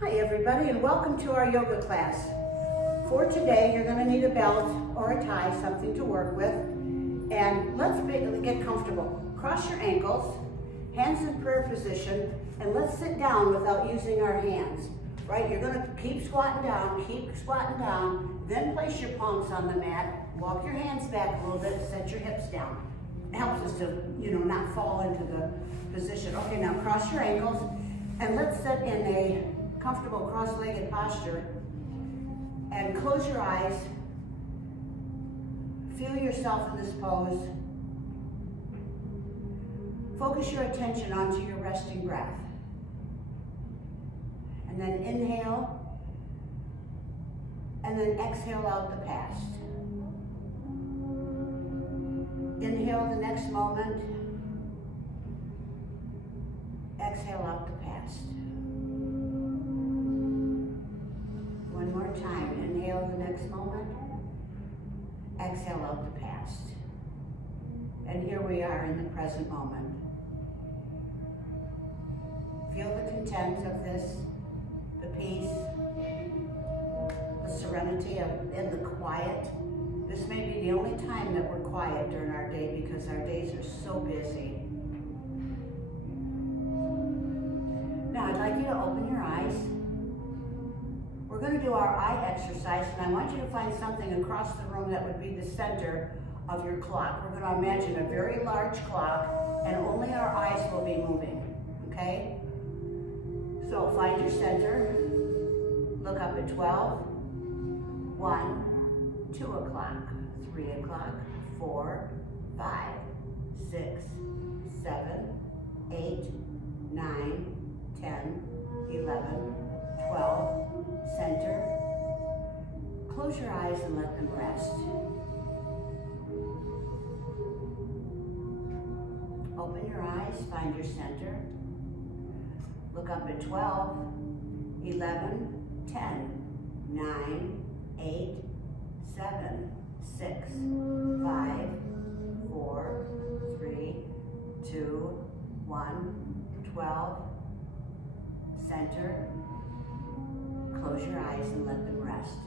Hi everybody, and welcome to our yoga class. For today, you're going to need a belt or a tie, something to work with. And let's get comfortable. Cross your ankles, hands in prayer position, and let's sit down without using our hands. Right? You're going to keep squatting down, then place your palms on the mat, walk your hands back a little bit, set your hips down. It helps us to, not fall into the position. Okay, now cross your ankles, and let's sit in a comfortable cross-legged posture and close your eyes. Feel yourself in this pose. Focus your attention onto your resting breath. And then inhale, and then exhale out the past. Inhale the next moment. Exhale out the past. One more time. Inhale the next moment. Exhale out the past. And here we are in the present moment. Feel the content of this, the peace, the serenity and the quiet. This may be the only time that we're quiet during our day because our days are so busy. Now I'd like you to open your eyes. We're going to do our eye exercise, and I want you to find something across the room that would be the center of your clock. We're going to imagine a very large clock, and only our eyes will be moving, okay? So find your center, look up at 12, 1, 2 o'clock, 3 o'clock, 4, 5, 6, 7, 8, 9, 10, 11, 12, center. Close your eyes and let them rest. Open your eyes, find your center. Look up at 12, 11, 10, 9, 8, 7, 6, 5, 4, 3, 2, 1, 12, center. Close your eyes and let them rest.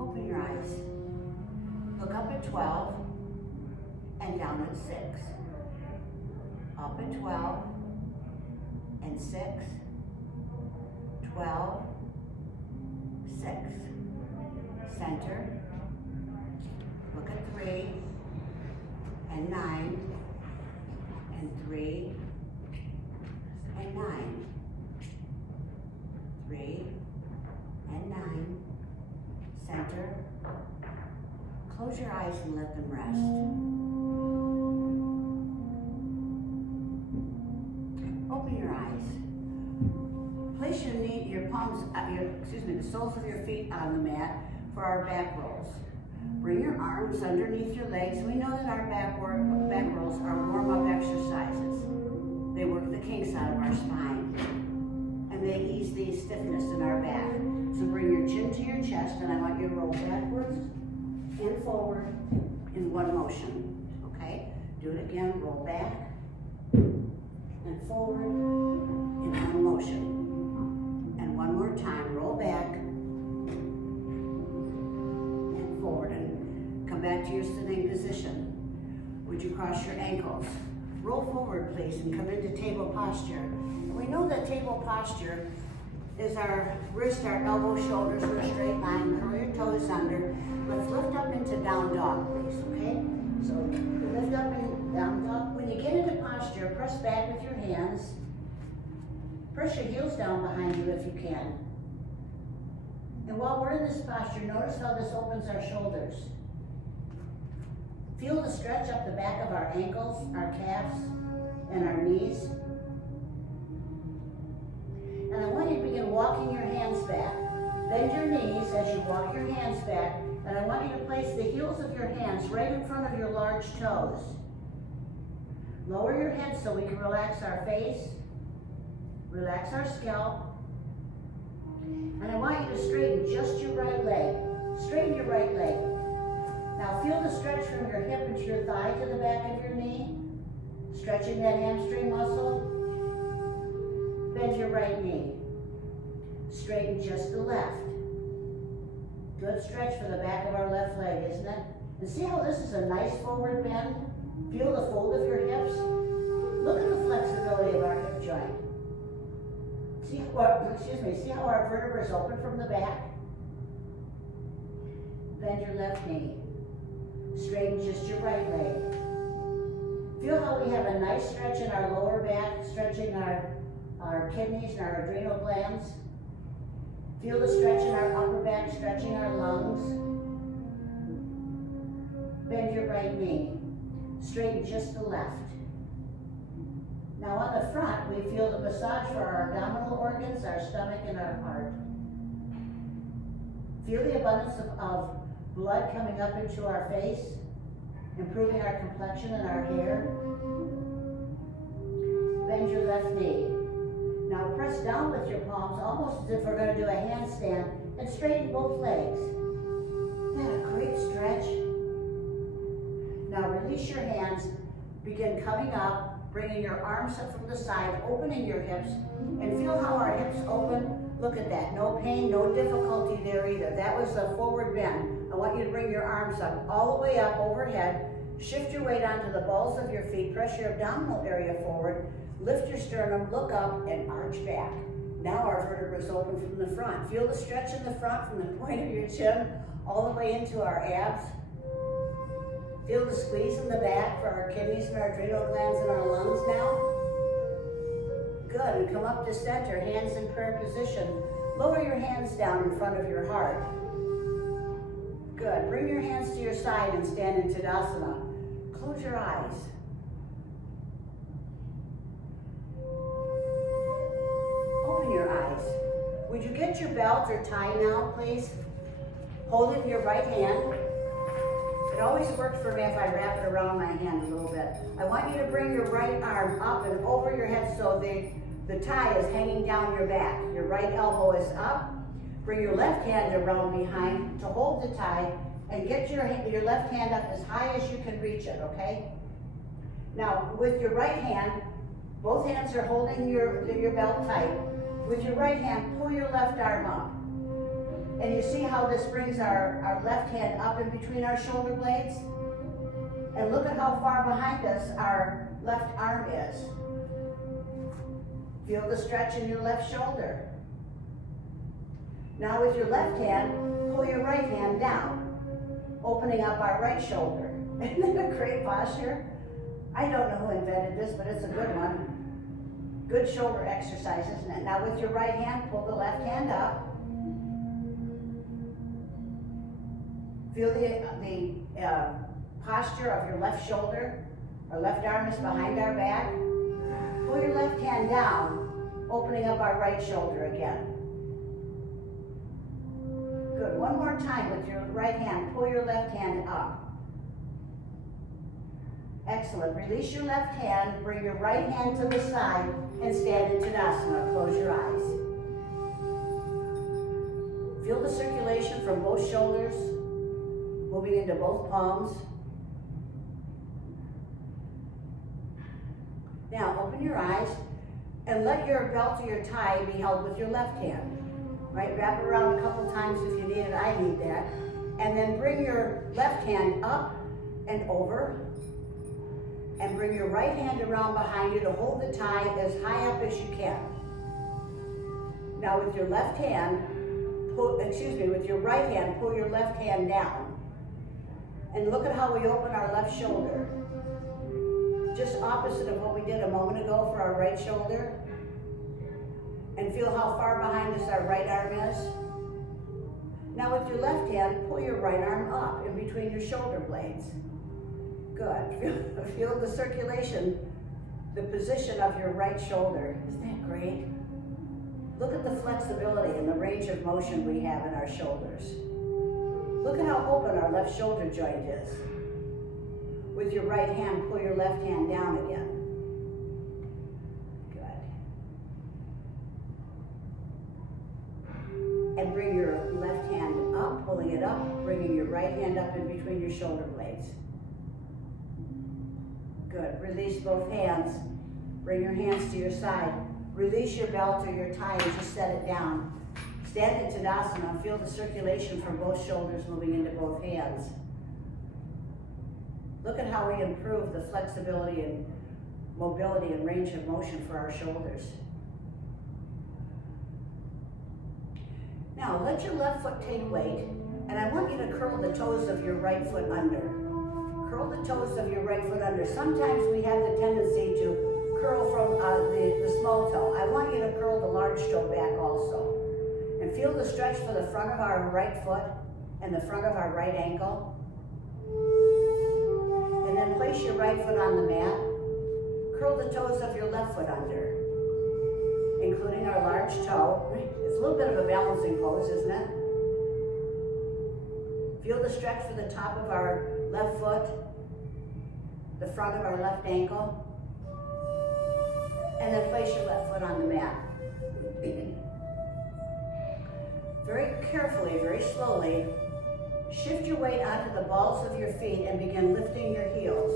Open your eyes. Look up at 12 and down at 6. Up at 12 and 6. 12, 6. Center. Look at 3 and 9 and 3 and 9. 3 and 9. Center. Close your eyes and let them rest. Open your eyes. Place your palms, the soles of your feet on the mat for our back rolls. Bring your arms underneath your legs. We know that our back rolls are warm-up exercises. They work the kinks out of our spine, and they ease the stiffness in our back. So bring your chin to your chest, and I want you to roll backwards and forward in one motion. Okay? Do it again. Roll back and forward in one motion. And one more time. Roll back and forward, and come back to your sitting position. Would you cross your ankles? Roll forward, please, and come into table posture. And we know that table posture is our wrist, our elbow, shoulders in a straight line. Curl your toes under. Let's lift up into down dog, please, okay? So lift up in down dog. When you get into posture, press back with your hands. Press your heels down behind you if you can. And while we're in this posture, notice how this opens our shoulders. Feel the stretch up the back of our ankles, our calves, and our knees. And I want you to begin walking your hands back. Bend your knees as you walk your hands back, and I want you to place the heels of your hands right in front of your large toes. Lower your head so we can relax our face, relax our scalp, and I want you to straighten just your right leg. Straighten your right leg. Now feel the stretch from your hip into your thigh to the back of your knee. Stretching that hamstring muscle. Bend your right knee. Straighten just the left. Good stretch for the back of our left leg, isn't it? And see how this is a nice forward bend? Feel the fold of your hips. Look at the flexibility of our hip joint. See how our vertebra is open from the back? Bend your left knee. Straighten just your right leg. Feel how we have a nice stretch in our lower back, stretching our kidneys and our adrenal glands. Feel the stretch in our upper back, stretching our lungs. Bend your right knee. Straighten just the left. Now on the front, we feel the massage for our abdominal organs, our stomach, and our heart. Feel the abundance of blood coming up into our face, improving our complexion and our hair. Bend your left knee. Now press down with your palms, almost as if we're going to do a handstand, and straighten both legs. Isn't that a great stretch? Now release your hands, begin coming up, bringing your arms up from the side, opening your hips, and feel how our hips open. Look at that, no pain, no difficulty there either. That was a forward bend. I want you to bring your arms up, all the way up overhead. Shift your weight onto the balls of your feet, press your abdominal area forward, lift your sternum, look up, and arch back. Now our vertebra is open from the front. Feel the stretch in the front from the point of your chin all the way into our abs. Feel the squeeze in the back for our kidneys and our adrenal glands and our lungs now. Good, and come up to center, hands in prayer position. Lower your hands down in front of your heart. Good, bring your hands to your side and stand in Tadasana. Close your eyes. Open your eyes. Would you get your belt or tie now, please? Hold it in your right hand. It always works for me if I wrap it around my hand a little bit. I want you to bring your right arm up and over your head so the tie is hanging down your back. Your right elbow is up. Bring your left hand around behind to hold the tie and get your left hand up as high as you can reach it, okay? Now, with your right hand, both hands are holding your belt tight. With your right hand, pull your left arm up. And you see how this brings our left hand up in between our shoulder blades? And look at how far behind us our left arm is. Feel the stretch in your left shoulder. Now with your left hand, pull your right hand down, opening up our right shoulder. Isn't that a great posture? I don't know who invented this, but it's a good one. Good shoulder exercise, isn't it? Now with your right hand, pull the left hand up. Feel the posture of your left shoulder. Our left arm is behind our back. Pull your left hand down, opening up our right shoulder again. Good. One more time with your right hand. Pull your left hand up. Excellent. Release your left hand. Bring your right hand to the side and stand in Tadasana. Close your eyes. Feel the circulation from both shoulders, moving into both palms. Now open your eyes and let your belt or your tie be held with your left hand. Right, wrap it around a couple times if you need it. I need that. And then bring your left hand up and over. And bring your right hand around behind you to hold the tie as high up as you can. Now with your left hand, with your right hand, pull your left hand down. And look at how we open our left shoulder. Just opposite of what we did a moment ago for our right shoulder. And feel how far behind us our right arm is. Now with your left hand, pull your right arm up in between your shoulder blades. Good. Feel the circulation, the position of your right shoulder. Isn't that great? Look at the flexibility and the range of motion we have in our shoulders. Look at how open our left shoulder joint is. With your right hand, pull your left hand down again. Good. And bring your left hand up, pulling it up, bringing your right hand up in between your shoulder blades. Good. Release both hands. Bring your hands to your side. Release your belt or your tie and just set it down. Stand in Tadasana. Feel the circulation from both shoulders moving into both hands. Look at how we improve the flexibility and mobility and range of motion for our shoulders. Now let your left foot take weight, and I want you to curl the toes of your right foot under. Curl the toes of your right foot under. Sometimes we have the tendency to curl from the small toe. I want you to curl the large toe back also. And feel the stretch for the front of our right foot and the front of our right ankle. And then place your right foot on the mat. Curl the toes of your left foot under, including our large toe. It's a little bit of a balancing pose, isn't it? Feel the stretch for the top of our left foot, the front of our left ankle, and then place your left foot on the mat. Very carefully, very slowly, shift your weight onto the balls of your feet and begin lifting your heels.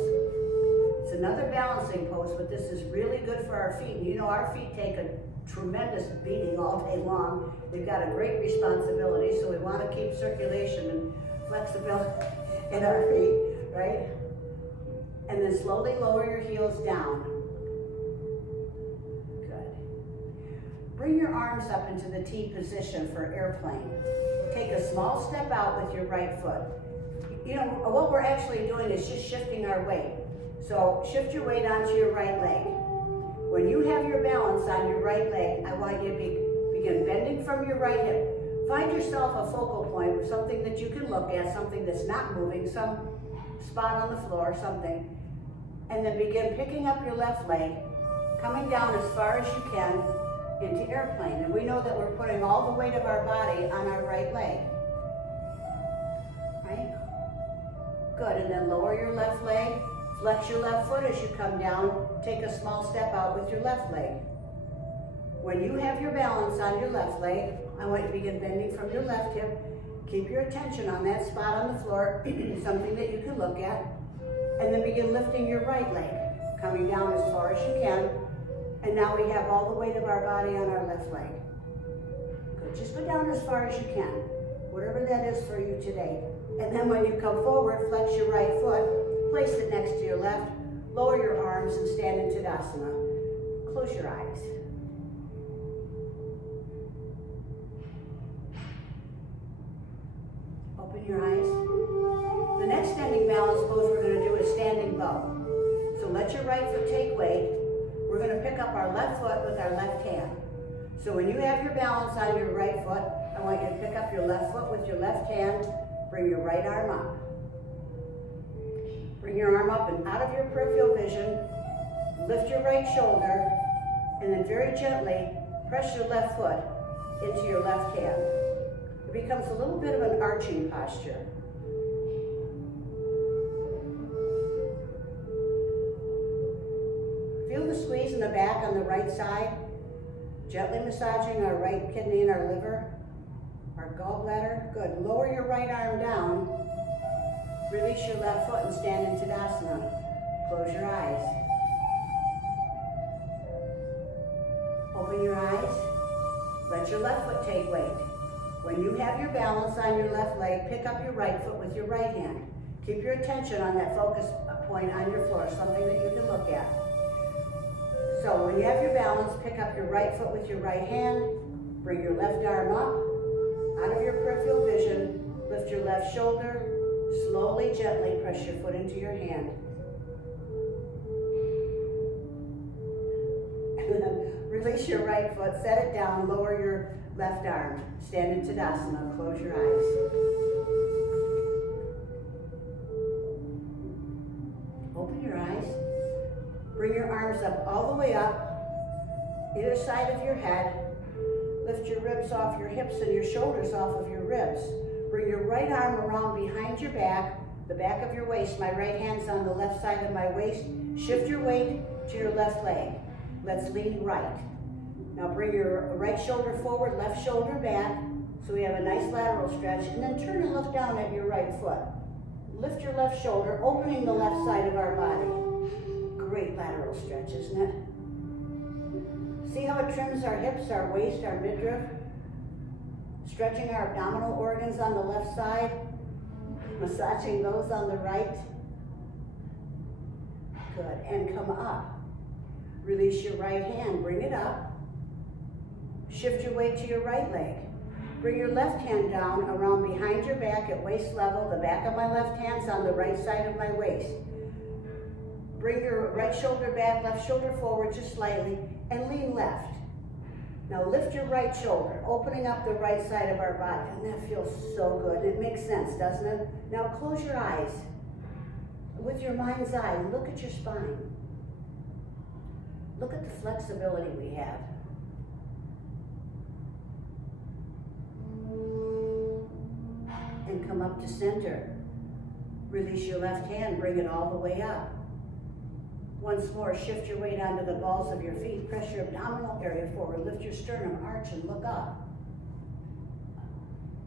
It's another balancing pose, but this is really good for our feet. You know, our feet take a tremendous beating all day long. They've got a great responsibility, so we want to keep circulation and flexibility in our feet, right? And then slowly lower your heels down. Good. Bring your arms up into the T position for airplane. Take a small step out with your right foot. You know, what we're actually doing is just shifting our weight. So shift your weight onto your right leg. When you have your balance on your right leg, I want you to begin bending from your right hip. Find yourself a focal point with something that you can look at, something that's not moving, some spot on the floor, something. And then begin picking up your left leg, coming down as far as you can into airplane. And we know that we're putting all the weight of our body on our right leg. Right? Good, and then lower your left leg. Flex your left foot as you come down. Take a small step out with your left leg. When you have your balance on your left leg, I want you to begin bending from your left hip. Keep your attention on that spot on the floor, something that you can look at. And then begin lifting your right leg, coming down as far as you can. And now we have all the weight of our body on our left leg. Good, just go down as far as you can, whatever that is for you today. And then when you come forward, flex your right foot. Place it next to your left, lower your arms and stand in Tadasana. Close your eyes. Open your eyes. The next standing balance pose we're going to do is standing bow. So let your right foot take weight. We're going to pick up our left foot with our left hand. So when you have your balance on your right foot, I want you to pick up your left foot with your left hand, bring your right arm up. Bring your arm up and out of your peripheral vision, lift your right shoulder, and then very gently press your left foot into your left hand. It becomes a little bit of an arching posture. Feel the squeeze in the back on the right side, gently massaging our right kidney and our liver, our gallbladder. Good. Lower your right arm down. Release your left foot and stand in Tadasana. Close your eyes. Open your eyes. Let your left foot take weight. When you have your balance on your left leg, pick up your right foot with your right hand. Keep your attention on that focus point on your floor, something that you can look at. So when you have your balance, pick up your right foot with your right hand. Bring your left arm up, out of your peripheral vision. Lift your left shoulder. Slowly, gently press your foot into your hand. And then release your right foot, set it down, lower your left arm. Stand in Tadasana, close your eyes. Open your eyes. Bring your arms up all the way up, either side of your head. Lift your ribs off your hips and your shoulders off of your ribs. Bring your right arm around behind your back, the back of your waist. My right hand's on the left side of my waist. Shift your weight to your left leg. Let's lean right. Now bring your right shoulder forward, left shoulder back, so we have a nice lateral stretch, and then turn and look down at your right foot. Lift your left shoulder, opening the left side of our body. great lateral stretch, isn't it? See how it trims our hips, our waist, our midriff? Stretching our abdominal organs on the left side, massaging those on the right. Good, and come up. Release your right hand, bring it up. Shift your weight to your right leg. Bring your left hand down around behind your back at waist level. The back of my left hand's on the right side of my waist. Bring your right shoulder back, left shoulder forward just slightly, and lean left. Now lift your right shoulder, opening up the right side of our body. And that feels so good. It makes sense, doesn't it? Now close your eyes. With your mind's eye, look at your spine. Look at the flexibility we have. And come up to center. Release your left hand, bring it all the way up. Once more, shift your weight onto the balls of your feet. Press your abdominal area forward. Lift your sternum, arch, and look up.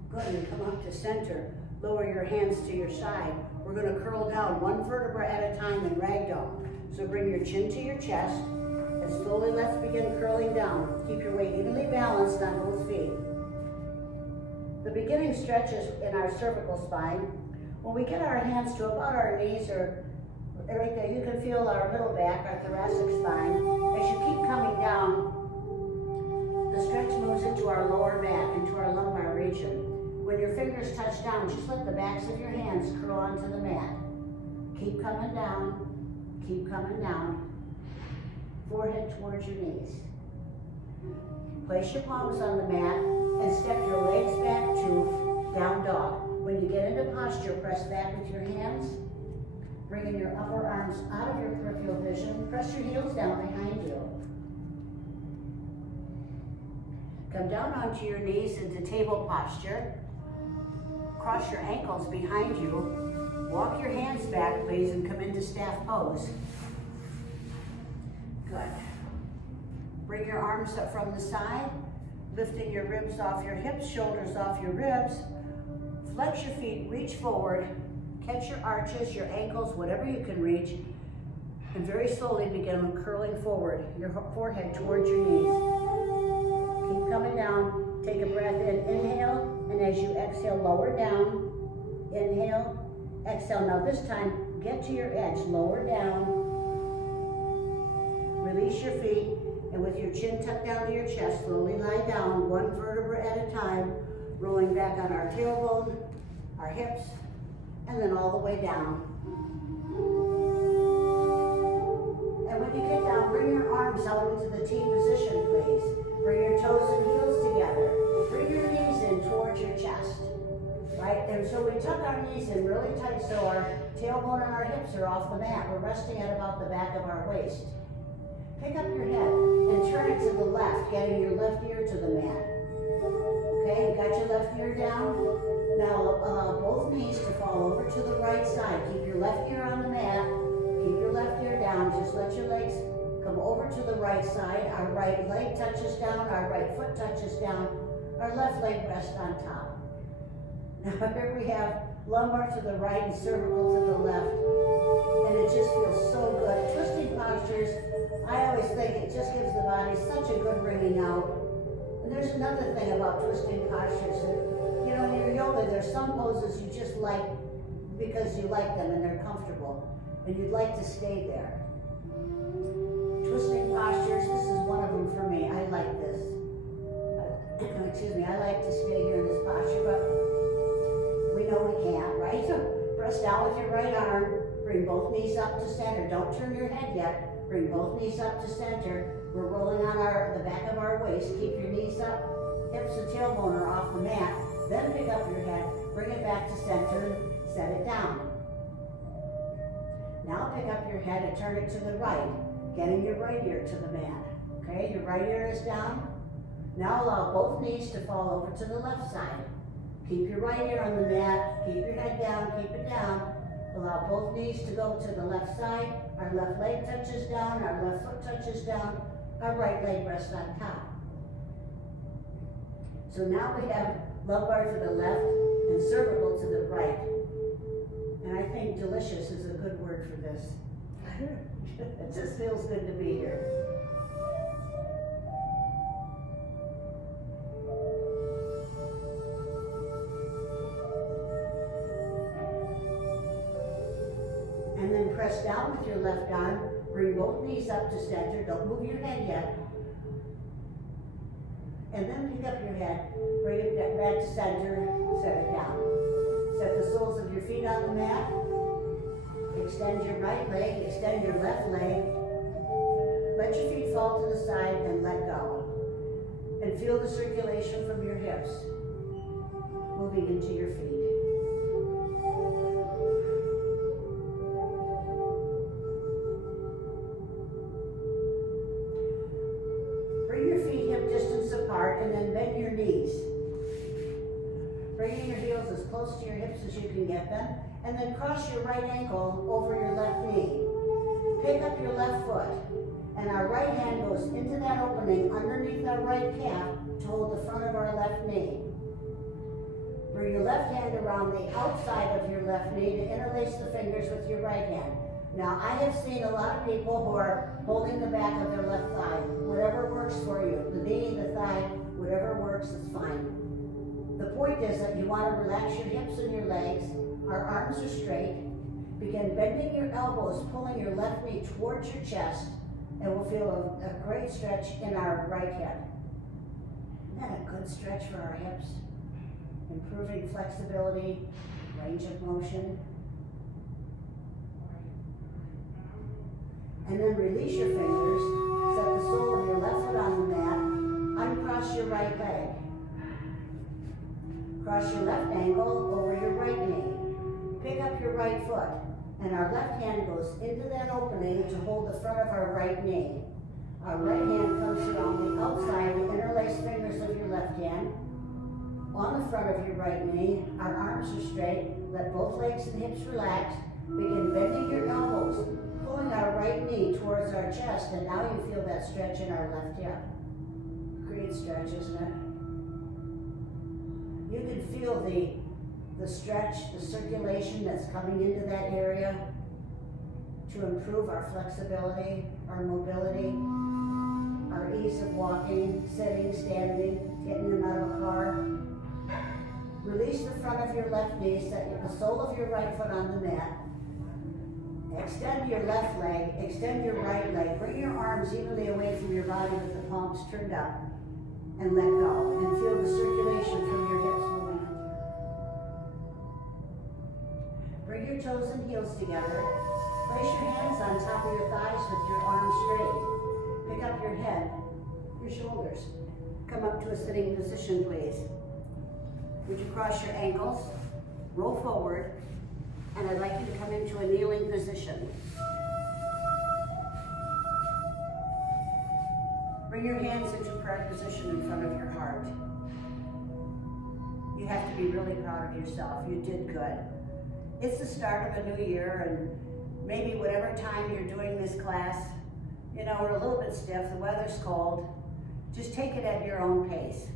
Good, and come up to center. Lower your hands to your side. We're going to curl down one vertebra at a time in ragdoll. So bring your chin to your chest, and slowly let's begin curling down. Keep your weight evenly balanced on both feet. The beginning stretches in our cervical spine. When we get our hands to about our knees or right there, you can feel our middle back, our thoracic spine. As you keep coming down, the stretch moves into our lower back, into our lumbar region. When your fingers touch down, just let the backs of your hands curl onto the mat. Keep coming down, keep coming down. Forehead towards your knees. Place your palms on the mat and step your legs back to down dog. When you get into posture, press back with your hands. Bringing your upper arms out of your peripheral vision. Press your heels down behind you. Come down onto your knees into table posture. Cross your ankles behind you. Walk your hands back, please, and come into staff pose. Good. Bring your arms up from the side, lifting your ribs off your hips, shoulders off your ribs. Flex your feet, reach forward. Catch your arches, your ankles, whatever you can reach, and very slowly begin curling forward, your forehead towards your knees. Keep coming down. Take a breath in. Inhale, and as you exhale, lower down. Inhale, exhale. Now this time, get to your edge, lower down. Release your feet, and with your chin tucked down to your chest, slowly lie down, one vertebra at a time, rolling back on our tailbone, our hips, and then all the way down. And when you get down, bring your arms out into the T position, please. Bring your toes and heels together. Bring your knees in towards your chest. Right? And so we tuck our knees in really tight so our tailbone and our hips are off the mat. We're resting at about the back of our waist. Pick up your head and turn it to the left, getting your left ear to the mat. Okay, you got your left ear down? Now allow both knees to fall over to the right side. Keep your left ear on the mat. Keep your left ear down. Just let your legs come over to the right side. Our right leg touches down. Our right foot touches down. Our left leg rests on top. Now here we have lumbar to the right and cervical to the left. And it just feels so good. Twisting postures, I always think it just gives the body such a good wringing out. And there's another thing about twisting postures that, you know, in your yoga, there's some poses you just like because you like them and they're comfortable, and you'd like to stay there. Twisting postures, this is one of them for me. I like this. Excuse me, I like to stay here in this posture, but we know we can't, right? So press down with your right arm, bring both knees up to center. Don't turn your head yet. Bring both knees up to center. We're rolling on the back of our waist. Keep your knees up, hips and tailbone are off the mat. Then pick up your head, bring it back to center, and set it down. Now pick up your head and turn it to the right, getting your right ear to the mat. Okay, your right ear is down. Now allow both knees to fall over to the left side. Keep your right ear on the mat, keep your head down, keep it down. Allow both knees to go to the left side. Our left leg touches down, our left foot touches down, our right leg rests on top. So now we have lumbar to the left and cervical to the right. And I think delicious is a good word for this. It just feels good to be here. And then press down with your left arm. Bring both knees up to center. Don't move your head yet. And then pick up your head. Bring it back to center. Set it down. Set the soles of your feet on the mat. Extend your right leg. Extend your left leg. Let your feet fall to the side and let go. And feel the circulation from your hips moving into your feet. And then bend your knees. Bringing your heels as close to your hips as you can get them. And then cross your right ankle over your left knee. Pick up your left foot. And our right hand goes into that opening underneath our right calf to hold the front of our left knee. Bring your left hand around the outside of your left knee to interlace the fingers with your right hand. Now, I have seen a lot of people who are holding the back of their left thigh. Whatever works for you. The knee, the thigh, whatever works is fine. The point is that you want to relax your hips and your legs. Our arms are straight. Begin bending your elbows, pulling your left knee towards your chest, and we'll feel a great stretch in our right hip. Isn't that a good stretch for our hips? Improving flexibility, range of motion. And then release your fingers. Set the sole of your left foot on the mat. Uncross your right leg. Cross your left ankle over your right knee. Pick up your right foot. And our left hand goes into that opening to hold the front of our right knee. Our right hand comes around the outside to interlace fingers of your left hand. On the front of your right knee, our arms are straight. Let both legs and hips relax. Begin bending your elbows, pulling our right knee towards our chest, and now you feel that stretch in our left hip. Great stretch, isn't it? You can feel the stretch, the circulation that's coming into that area to improve our flexibility, our mobility, our ease of walking, sitting, standing, getting in and out of a car. Release the front of your left knee, set the sole of your right foot on the mat. Extend your left leg, extend your right leg. Bring your arms evenly away from your body with the palms turned up. And let go. And feel the circulation from your hips moving. Bring your toes and heels together. Place your hands on top of your thighs with your arms straight. Pick up your head, your shoulders. Come up to a sitting position, please. Would you cross your ankles, roll forward, and I'd like you to come into a kneeling position. Bring your hands into prayer position in front of your heart. You have to be really proud of yourself. You did good. It's the start of a new year, and maybe whatever time you're doing this class, you know, we're a little bit stiff, the weather's cold. Just take it at your own pace.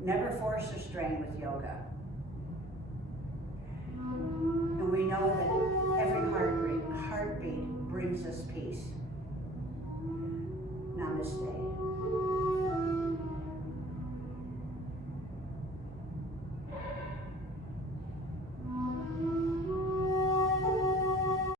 Never force or strain with yoga. And we know that